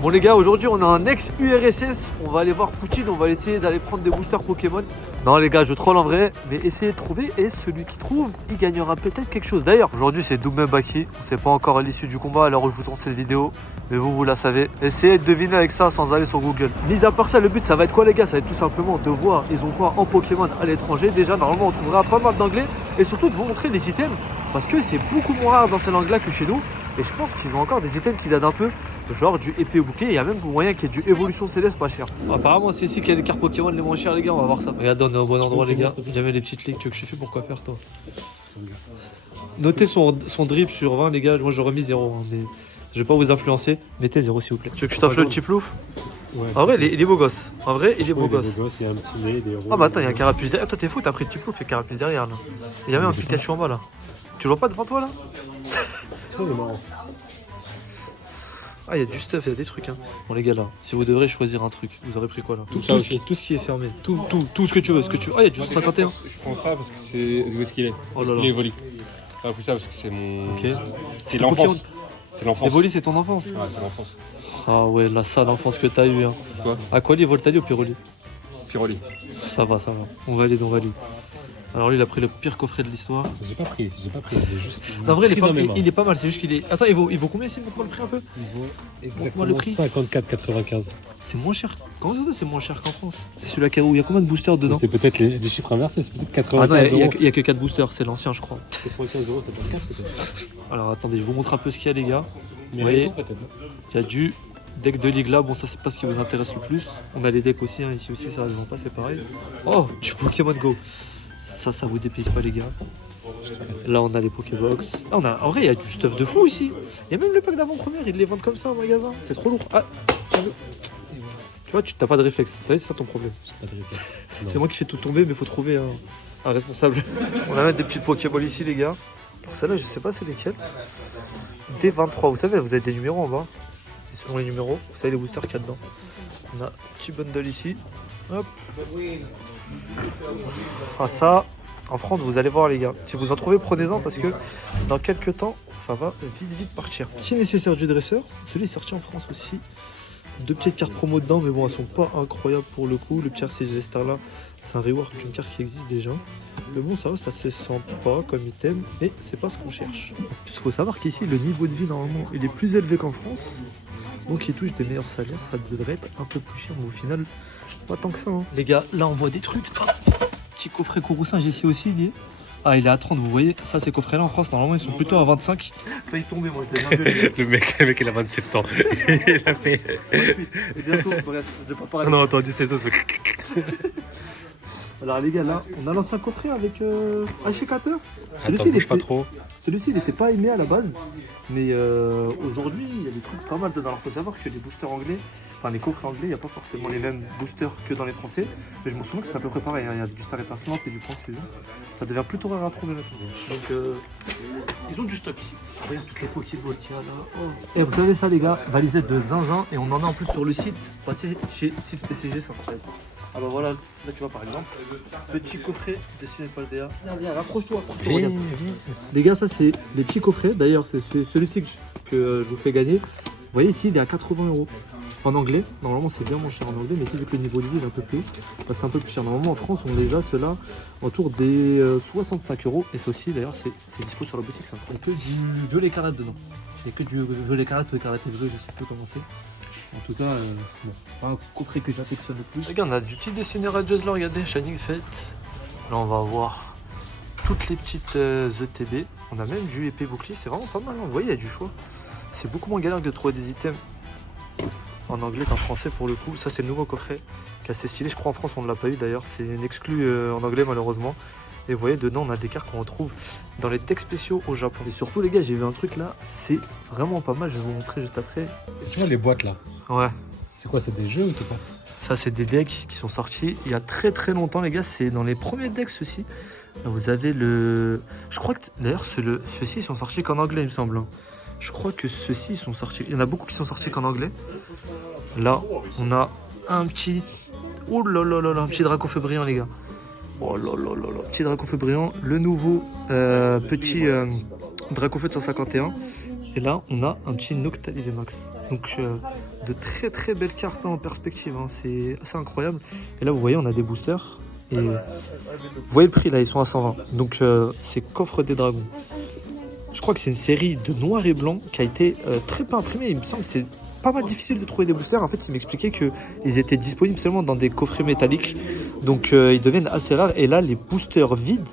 Bon les gars, aujourd'hui on a un ex-URSS, on va aller voir Poutine, on va essayer d'aller prendre des boosters Pokémon. Non les gars, je troll en vrai, mais essayez de trouver et celui qui trouve, il gagnera peut-être quelque chose. D'ailleurs, aujourd'hui c'est Doumé Baki, on sait pas encore l'issue du combat à l'heure où je vous tourne cette vidéo, mais vous la savez. Essayez de deviner avec ça sans aller sur Google. Mis à part ça, le but ça va être quoi les gars? Ça va être tout simplement de voir ils ont quoi en Pokémon à l'étranger. Déjà normalement on trouvera pas mal d'anglais et surtout de vous montrer les items parce que c'est beaucoup moins rare dans ces langues là que chez nous. Et je pense qu'ils ont encore des items qui datent un peu, genre du épée au bouclier. Il y a même moyen qu'il y ait du évolution céleste pas cher. Apparemment, c'est ici qu'il y a les cartes Pokémon les moins chères, les gars. On va voir ça. Regarde, on est au bon endroit, les gars. J'avais les petites lignes. Tu veux que je fais pour quoi faire, toi? Notez son drip sur 20, les gars. Moi, j'aurais mis 0. Hein, mais je vais pas vous influencer. Mettez 0, s'il vous plaît. Tu veux que je t'offre le petit plouf? Ouais. En vrai, il est beau gosse. En vrai, il est beau gosse. Il y a un petit nez, des ronds. Ah, bah attends, il y a un carapuce derrière. Toi, t'es fou, t'as pris le petit plouf et le carapuce derrière, là. Il y a même un Pikachu en bas, là. Tu le vois pas devant toi, là? Ça, c'est marrant. Ah, il y a du stuff, il y a des trucs. Hein. Bon, les gars, là, si vous devrez choisir un truc, vous aurez pris quoi là? Tout ce qui est fermé. Tout ce que tu veux. Ah, il y a du 151. Je prends ça parce que c'est. Où est-ce qu'il est? Oh là là. Il est Evoli. J'ai pris ça parce que c'est mon. Ok. C'est l'enfance. C'est l'enfance. Evoli, c'est ton enfance? Ouais, c'est l'enfance. Ah ouais, la sale enfance que t'as eu. Hein. Quoi? Aquali, Voltali ou Pyroli? Pyroli. Ça va. On valide. Alors lui, il a pris le pire coffret de l'histoire. J'ai pas pris. Juste... En vrai, il est pas mal. C'est juste qu'il est. Attends, il vaut combien ici? Montre-moi le prix un peu. Il vaut exactement le prix. 54,95. C'est moins cher. Comment ça c'est moins cher qu'en France? C'est celui-là où il y a combien de boosters dedans? C'est peut-être les chiffres inversés. C'est peut-être 95 ah non, euros. Il y a que 4 boosters. C'est l'ancien, je crois. 95 euros, c'est pas 4 peut-être. Alors attendez, je vous montre un peu ce qu'il y a, les gars. Mais vous voyez, peut-être. il y a du deck de ligue là. Bon, ça c'est pas ce qui vous intéresse le plus. On a les decks aussi. Hein. Ici aussi, ça ne vend pas, c'est pareil. Oh, du Pokémon Go. Ça vous dépayse pas, les gars. Là, on a les Pokébox. Ah, en vrai, il y a du stuff de fou ici. Il y a même le pack d'avant-première. Ils les vendent comme ça en magasin. C'est trop lourd. Ah, tu vois, tu n'as pas de réflexe. C'est ça ton problème. C'est moi qui fais tout tomber, mais il faut trouver un responsable. On a même des petites Pokéballs ici, les gars. Alors, celle-là, je sais pas c'est lesquelles. D23, vous savez, vous avez des numéros en bas. Et selon les numéros, vous savez les boosters qu'il y a dedans. On a un petit bundle ici. Hop. Ah, ça, en France, vous allez voir, les gars. Si vous en trouvez, prenez-en parce que dans quelques temps, ça va vite partir. Petit nécessaire du dresseur. Celui est sorti en France aussi. 2 petites cartes promo dedans, mais bon, elles sont pas incroyables pour le coup. Le petit RCG Star là, c'est un rework d'une carte qui existe déjà. Mais bon, ça reste assez sympa comme item, mais c'est pas ce qu'on cherche. Il faut savoir qu'ici, le niveau de vie, normalement, il est plus élevé qu'en France. Donc, il touche des meilleurs salaires. Ça devrait être un peu plus cher, mais au final, pas tant que ça. Hein. Les gars, là, on voit des trucs. Petit coffret Courroussin, j'ai essayé aussi, il y est. Ah, il est à 30, vous voyez. Ça, ces coffrets-là en France, normalement, ils sont plutôt à 25. Failli tomber, moi, je le mec, il a 27 ans. Il a fait. Et bientôt, bref, je vais pas parler. On a entendu ses os. Alors les gars, là, on a l'ancien coffret avec Ashikater. Celui-ci, il n'était pas aimé à la base. Mais aujourd'hui, il y a des trucs pas mal dedans. Alors, il faut savoir que les boosters anglais, enfin les coffrets anglais, il n'y a pas forcément les mêmes boosters que dans les français. Mais je me souviens que c'est à peu près pareil. Hein. Il y a du Star Étincelant et du Transfusion. Ça devient plutôt rare à trouver maintenant. Donc, ils ont du stock ici. Regarde toutes les Pokéballs qu'il y a là. Oh. Et vous savez ça, les gars, valisette de zinzin. Et on en a en plus sur le site. Passez chez Sips TCG, ça fait. Ah bah voilà, là tu vois par exemple, petit coffret dessiné par Dea. Viens, rapproche-toi. Les gars, ça c'est les petits coffrets. D'ailleurs, c'est celui-ci que je vous fais gagner. Vous voyez ici, il est à 80 € en anglais. Normalement, c'est bien moins cher en anglais, mais ici, vu que le niveau de vie est un peu plus, bah, c'est un peu plus cher. Normalement, en France, on les a ceux-là autour des 65 €. Et ça aussi, d'ailleurs, c'est dispo sur la boutique. Ça. Il n'y a que du violet écarlate dedans. Il n'y a que du violet écarlate ou écarlate violet, je sais plus comment c'est. En tout cas, bon, pas un coffret que j'affectionne le plus. Regarde, on a du petit dessiné radieuse là, regardez, Shining Fate. Là, on va avoir toutes les petites ETB. On a même du épée bouclier, c'est vraiment pas mal. Hein. Vous voyez, il y a du choix. C'est beaucoup moins galère de trouver des items en anglais qu'en français pour le coup. Ça, c'est le nouveau coffret qui est assez stylé. Je crois en France, on ne l'a pas eu d'ailleurs. C'est une exclue en anglais, malheureusement. Et vous voyez, dedans, on a des cartes qu'on retrouve dans les decks spéciaux au Japon. Et surtout, les gars, j'ai vu un truc là, c'est vraiment pas mal. Je vais vous montrer juste après. Tu vois les boîtes là? Ouais. C'est quoi, c'est des jeux ou c'est quoi? Ça, c'est des decks qui sont sortis il y a très longtemps, les gars. C'est dans les premiers decks, ceux-ci. Là, vous avez le... Je crois que, d'ailleurs, ceux-ci, ils sont sortis qu'en anglais, il me semble. Je crois que ceux-ci, ils sont sortis... Il y en a beaucoup qui sont sortis qu'en anglais. Là, on a un petit... Oh là là là là, un petit Dracofeu brillant, les gars. Oh là là là là, petit Dracofeu brillant. Le nouveau petit Dracofeu de 151. Et là, on a un petit Noctali Max. Donc, de très très belles cartes là, en perspective, hein. C'est assez incroyable. Et là vous voyez on a des boosters et vous voyez le prix là, ils sont à 120. Donc c'est Coffre des Dragons. Je crois que c'est une série de noir et blanc qui a été très peu imprimée. Il me semble que c'est pas mal difficile de trouver des boosters. En fait il m'expliquait qu'ils étaient disponibles seulement dans des coffrets métalliques. Donc ils deviennent assez rares. Et là les boosters vides,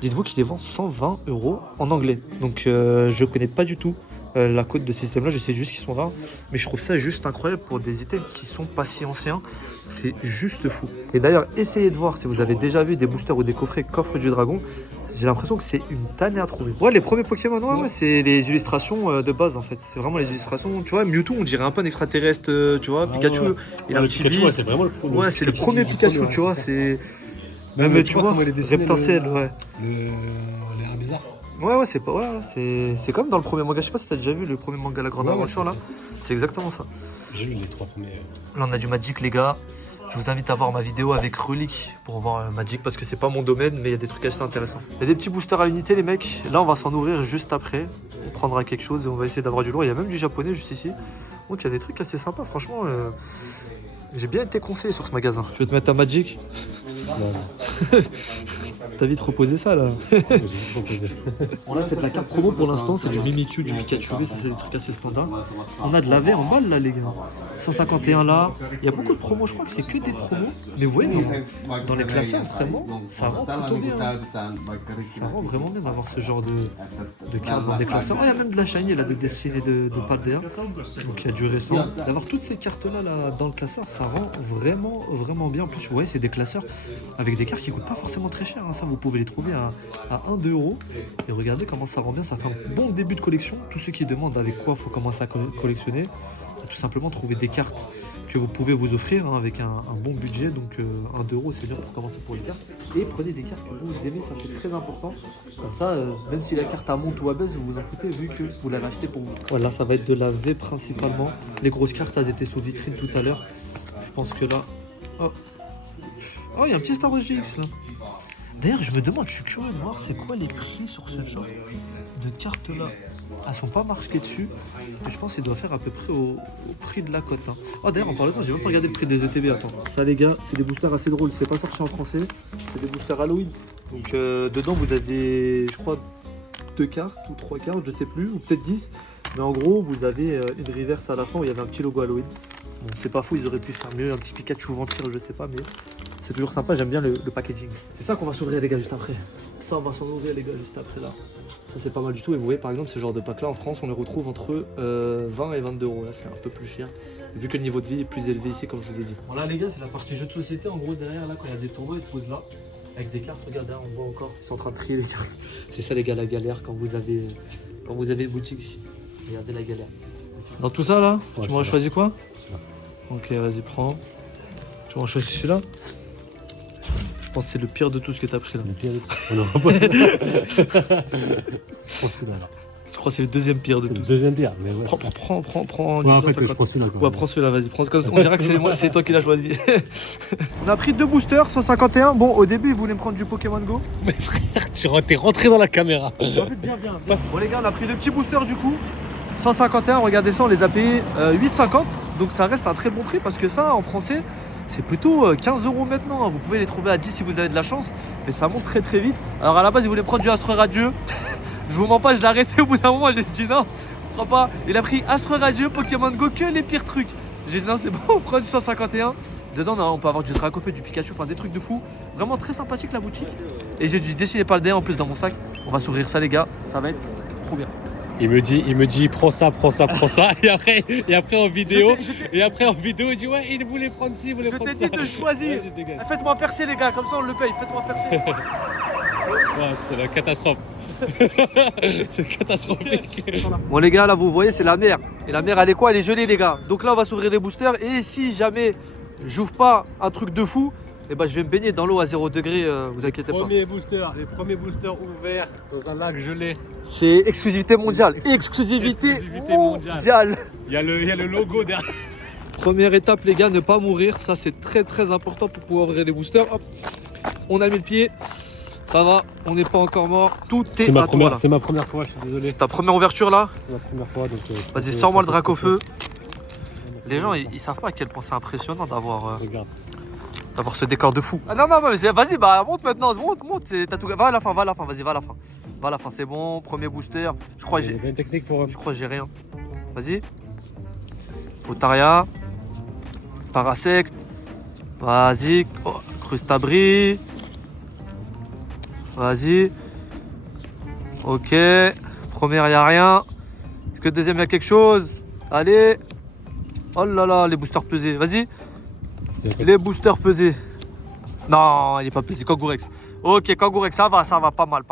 dites-vous qu'ils les vendent 120 € en anglais. Donc je connais pas du tout la code de ce système là, je sais juste qu'ils sont rares, mais je trouve ça juste incroyable pour des items qui sont pas si anciens, c'est juste fou. Et d'ailleurs essayez de voir si vous avez déjà vu des boosters ou des coffrets Coffre du Dragon, j'ai l'impression que c'est une tannée à trouver. Ouais, les premiers Pokémon, ouais, c'est les illustrations de base en fait, c'est vraiment les illustrations, tu vois, Mewtwo on dirait un peu un extraterrestre, tu vois, Pikachu, ouais. il a un petit Pikachu, ouais, c'est vraiment le premier. Ouais, c'est le premier Pikachu, tu vois, c'est... Même tu vois, Reptincelle, ouais. L'air bizarre. Ouais, c'est pas. Ouais, c'est comme dans le premier manga. Je sais pas si t'as déjà vu le premier manga La Grande Aventure là. C'est exactement ça. J'ai lu les 3 premiers. Là, on a du Magic, les gars. Je vous invite à voir ma vidéo avec Relic pour voir Magic parce que c'est pas mon domaine, mais il y a des trucs assez intéressants. Il y a des petits boosters à l'unité, les mecs. Là, on va s'en ouvrir juste après. On prendra quelque chose et on va essayer d'avoir du lourd. Il y a même du japonais juste ici. Donc, il y a des trucs assez sympas, franchement. J'ai bien été conseillé sur ce magasin. Tu veux te mettre à Magic? Non. T'as vite reposé ça là. J'ai vite reposé. Bon, là c'est de la carte promo pour l'instant, c'est du Mimikyu, du Pikachu, ça c'est des trucs assez standards. On a de la V en balle là les gars. 151 là. Il y a beaucoup de promos, je crois que c'est que des promos. Mais vous voyez dans les classeurs vraiment, ça rend plutôt bien. Hein. Ça rend vraiment bien d'avoir ce genre de cartes dans les classeurs. Oh, il y a même de la shiny là de Destiny de Paldea. Donc il y a du récent. D'avoir toutes ces cartes là dans le classeur, ça rend vraiment bien. En plus vous voyez c'est des classeurs avec des cartes qui coûtent pas forcément très cher. Hein. Ça vous pouvez les trouver à 1-2 €. Et regardez comment ça rend bien, ça fait un bon début de collection. Tous ceux qui demandent avec quoi il faut commencer à collectionner, c'est tout simplement trouver des cartes que vous pouvez vous offrir hein, avec un bon budget. Donc 1 € c'est bien pour commencer pour les cartes. Et prenez des cartes que vous aimez, ça c'est très important. Comme ça, même si la carte à monte ou à baisse, vous vous en foutez vu que vous l'avez acheté pour vous. Voilà, ça va être de la V principalement. Les grosses cartes, elles étaient sous vitrine tout à l'heure. Je pense que là... Oh, il y a un petit Star Wars GX là. D'ailleurs, je me demande, je suis curieux de voir c'est quoi les prix sur ce genre de cartes là. Elles sont pas marquées dessus, mais je pense qu'il doit faire à peu près au prix de la cote. Hein. Oh, d'ailleurs, en parlant de ça, j'ai même pas regardé le prix des ETB. Attends, ça les gars, c'est des boosters assez drôles. C'est pas sorti en français, c'est des boosters Halloween. Donc dedans, vous avez, je crois, 2 cartes ou 3 cartes, je sais plus, ou peut-être 10. Mais en gros, vous avez une reverse à la fin où il y avait un petit logo Halloween. Bon, c'est pas fou, ils auraient pu faire mieux, un petit Pikachu vampire, je sais pas, mais c'est toujours sympa, j'aime bien le packaging. C'est ça qu'on va s'ouvrir les gars juste après. Ça on va s'en ouvrir les gars juste après là. Ça c'est pas mal du tout et vous voyez par exemple ce genre de pack là en France on les retrouve entre 20 et 22 €. Là c'est un peu plus cher. Vu que le niveau de vie est plus élevé ici comme je vous ai dit. Bon là les gars c'est la partie jeux de société en gros derrière là quand il y a des tournois ils se posent là. Avec des cartes, regardez on voit encore, ils sont en train de trier les cartes. C'est ça les gars la galère quand vous avez une boutique. Regardez la galère. Dans tout ça là, ouais, tu m'aurais choisi quoi? Ok vas-y prends. Tu m'aurais choisi celui-là? Je pense que c'est le pire de tout ce que tu as pris là. Le pire de tout. Non, pas je crois que c'est le deuxième pire de tout. Le deuxième pire, mais ouais. Prends. Ouais, en fait, je prends celui-là. Ouais, prends celui-là, vas-y. On dirait que c'est toi qui l'as choisi. On a pris 2 boosters, 151. Bon, au début, ils voulaient me prendre du Pokémon Go. Mais frère, t'es rentré dans la caméra. En fait, bien. Bon, les gars, on a pris 2 petits boosters du coup. 151, regardez ça, on les a payés 8,50. Donc ça reste un très bon prix parce que ça, en français, c'est plutôt 15 € maintenant. Vous pouvez les trouver à 10 si vous avez de la chance. Mais ça monte très vite. Alors à la base, ils voulaient prendre du Astre Radieux. Je vous mens pas, je l'ai arrêté au bout d'un moment. J'ai dit non, je crois pas. Il a pris Astre Radieux, Pokémon Go, que les pires trucs. J'ai dit non, c'est bon, on prend du 151. Dedans, on peut avoir du Dracofeu, du Pikachu, enfin des trucs de fou. Vraiment très sympathique la boutique. Et j'ai du Destiny Paldea en plus dans mon sac. On va s'ouvrir ça, les gars. Ça va être trop bien. Il me dit prends ça. Et après en vidéo, il dit ouais, il voulait prendre ci, il voulait prendre ça. Je t'ai dit de choisir. Faites-moi percer les gars, comme ça on le paye. Faites-moi percer. Ouais, c'est la catastrophe. C'est catastrophique. Bon les gars, là vous voyez c'est la mer. Et la mer elle est quoi? Elle est gelée les gars. Donc là on va s'ouvrir les boosters. Et si jamais j'ouvre pas un truc de fou, et bah je vais me baigner dans l'eau à 0 degré, vous inquiétez pas. Les premiers boosters ouverts dans un lac gelé. C'est exclusivité mondiale. Exclusivité mondiale. Il y a le logo derrière. Première étape les gars, ne pas mourir. Ça c'est très important pour pouvoir ouvrir les boosters. Hop. On a mis le pied. Ça va, on n'est pas encore mort. Tout est à toi. C'est ma première fois, je suis désolé. C'est ta première ouverture là? C'est ma première fois donc. Vas-y, sors-moi le Dracofeu. Les gens, ils savent pas à quel point c'est impressionnant d'avoir Regarde. ce décor de fou. Ah non, vas-y, bah monte maintenant, monte. T'as tout... Va à la fin, vas-y, va à la fin. Va à la fin, c'est bon, premier booster. Je crois que Il y a une technique pour eux. j'ai rien. Vas-y. Otaria. Parasect. Vas-y. Oh, Crustabri. Vas-y. Ok. Première, y a rien. Est-ce que deuxième, y a quelque chose? Allez. Oh là là, les boosters pesés. Vas-y. Les boosters pesés. Non, il est pas pesé. Kangourex. Ok, Kangourex, ça va. Pas mal.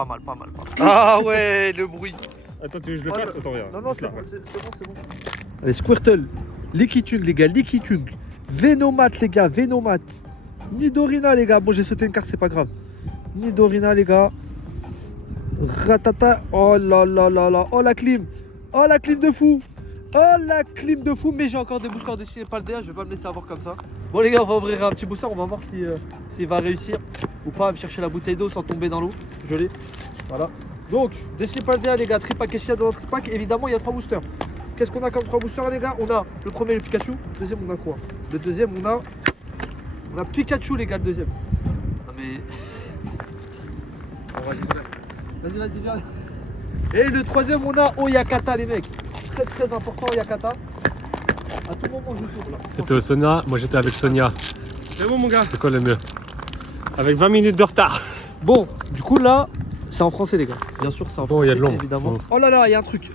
Ah ouais, le bruit. Attends, tu veux que je le fasse? Attends, regarde. Non, c'est bon. Allez, Squirtle. Liquitung, les gars, Liquitung. Venomat, les gars, Venomat. Nidorina, les gars. Bon, j'ai sauté une carte, c'est pas grave. Nidorina, les gars. Ratata. Oh là là. Oh la clim. Oh la clim de fou. Mais j'ai encore des boosters dessinés Paldea, je vais pas me laisser avoir comme ça. Bon les gars, on va ouvrir un petit booster, on va voir s'il va réussir ou pas à me chercher la bouteille d'eau sans tomber dans l'eau. Je l'ai. Voilà. Donc, dessiné Paldea les gars, tripack, qu'est-ce qu'il y a dans notre tripack? Évidemment, il y a 3 boosters. Qu'est-ce qu'on a comme 3 boosters les gars? On a le premier, le Pikachu. Le deuxième, on a quoi? Le deuxième, on a Pikachu les gars, le deuxième. Non mais... Vas-y, viens. Et le troisième, on a Oyakata les mecs. Très important Oyakata. À tout moment je tourne là. C'était au Sonia, moi j'étais avec Sonia. C'est bon mon gars. C'est quoi le mieux? Avec 20 minutes de retard. Bon, du coup là, c'est en français les gars. Bien sûr, c'est en français. Bon, il y a de l'ombre. Évidemment. Bon. Oh là là, il y a un truc.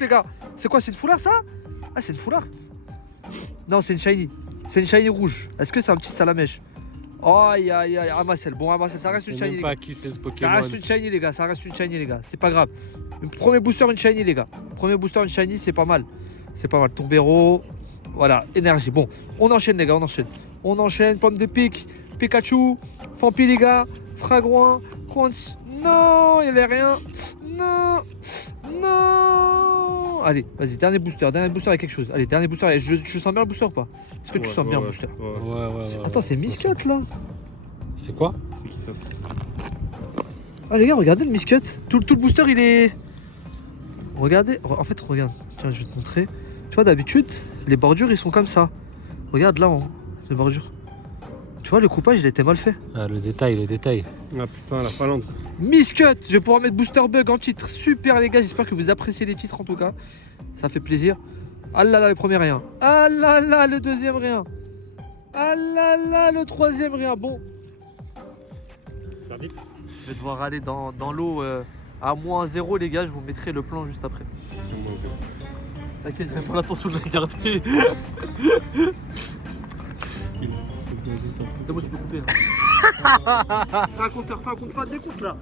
Les gars. C'est quoi, c'est une foulard ça? Ah, c'est une foulard. Non, c'est une shiny. C'est une shiny rouge. Est-ce que c'est un petit salamèche? Oh, aïe. Amassel. Bon, Amassel, ça reste Je une sais shiny. même pas qui c'est ce Ça Pokémon. reste une shiny les gars, c'est pas grave. Premier booster, une shiny les gars. Premier booster, une shiny, c'est pas mal. Tombero, voilà, énergie. Bon, on enchaîne les gars, on enchaîne. Pomme de pique, Pikachu, Fampi les gars, Fragouin, Quants. Non, il y avait rien. Non. Allez, vas-y, dernier booster avec quelque chose. Allez, dernier booster, je sens bien le booster ou pas? Est-ce que tu sens bien le booster? Ouais. Attends, c'est Miscut là. C'est quoi? C'est qui ça? Ah les gars, regardez le Miscut. Tout le booster il est... Regardez, en fait regarde, tiens je vais te montrer. Tu vois d'habitude, les bordures ils sont comme ça. Regarde là, les bordures. Tu vois le coupage il a été mal fait. Ah, le détail. Ah putain, la Finlande. Miscut, je vais pouvoir mettre Booster Bug en titre. Super les gars, j'espère que vous appréciez les titres en tout cas. Ça fait plaisir. Ah là là, le premier rien. Ah là là, le deuxième rien. Ah là là, le troisième rien. Bon. Faire vite. Je vais devoir aller dans l'eau à -0 les gars, je vous mettrai le plan juste après. T'inquiète, j'ai pas l'intention de le regarder. C'est bon, tu peux couper. Fais un compte, décompte là.